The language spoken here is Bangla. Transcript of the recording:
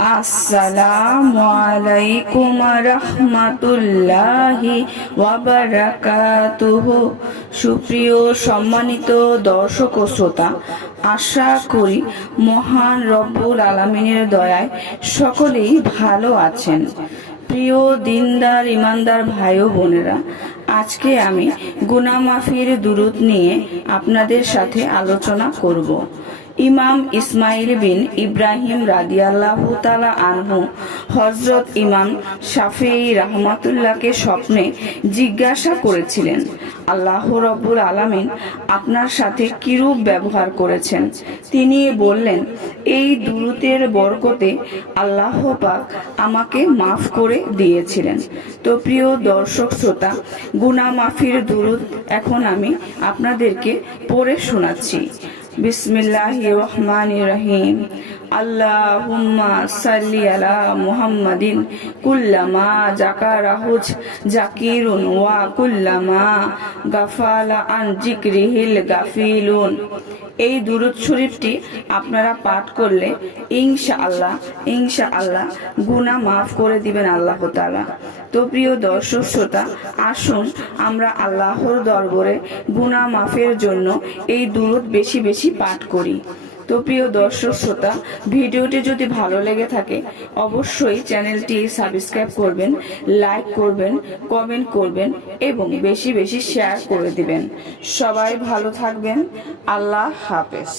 আসসালামু আলাইকুম রাহমাতুল্লাহি ওয়া বারাকাতুহু। সুপ্রিয় সম্মানিত দর্শক ও শ্রোতা, আশা করি মহান রব্বুল আলামিনের দয়ায় সকলেই ভালো আছেন। প্রিয় দিনদার ইমানদার ভাই ও বোনেরা, আজকে আমি গুনাহ মাফির দুরূদ নিয়ে আপনাদের সাথে আলোচনা করব। ইমাম ইসমাইল বিন ইব্রাহিম রাদিয়াল্লাহু তাআলা আনহু হযরত ইমাম শাফিঈ রাহমাতুল্লাহকে স্বপ্নে জিজ্ঞাসা করেছিলেন, আল্লাহ রাব্বুল আলামিন আপনার সাথে কিরূপ ব্যবহার করেছেন? তিনি বললেন, এই দুরূদের বরকতে আল্লাহ পাক আমাকে মাফ করে দিয়েছিলেন। তো প্রিয় দর্শক শ্রোতা, গুনাহ মাফির দুরূদ এখন আমি আপনাদেরকে পড়ে শোনাচ্ছি। বিসমিল্লাহির রহমানির রহিম। আল্লাহুম্মা সাল্লি আলা মুহাম্মাদিন কুল্লামা যাকারাহুজ জাকিরুন ওয়া কুল্লামা গাফালা আন যিকরিহিল গাফিলুন। এই দুরূদ শরীফটি আপনারা পাঠ করলে ইনশাআল্লাহ গুনাহ মাফ করে দিবেন আল্লাহ তাআলা। তো প্রিয় দর্শক শ্রোতা, আসুন আমরা আল্লাহর দরবারে গুনাহ মাফের জন্য এই দুরূদ বেশি বেশি পাঠ করি। তো প্রিয় দর্শক শ্রোতা, ভিডিওটি যদি ভালো লেগে থাকে অবশ্যই চ্যানেলটি সাবস্ক্রাইব করবেন, লাইক করবেন, কমেন্ট করবেন এবং বেশি বেশি শেয়ার করে দিবেন। সবাই ভালো থাকবেন। আল্লাহ হাফেজ।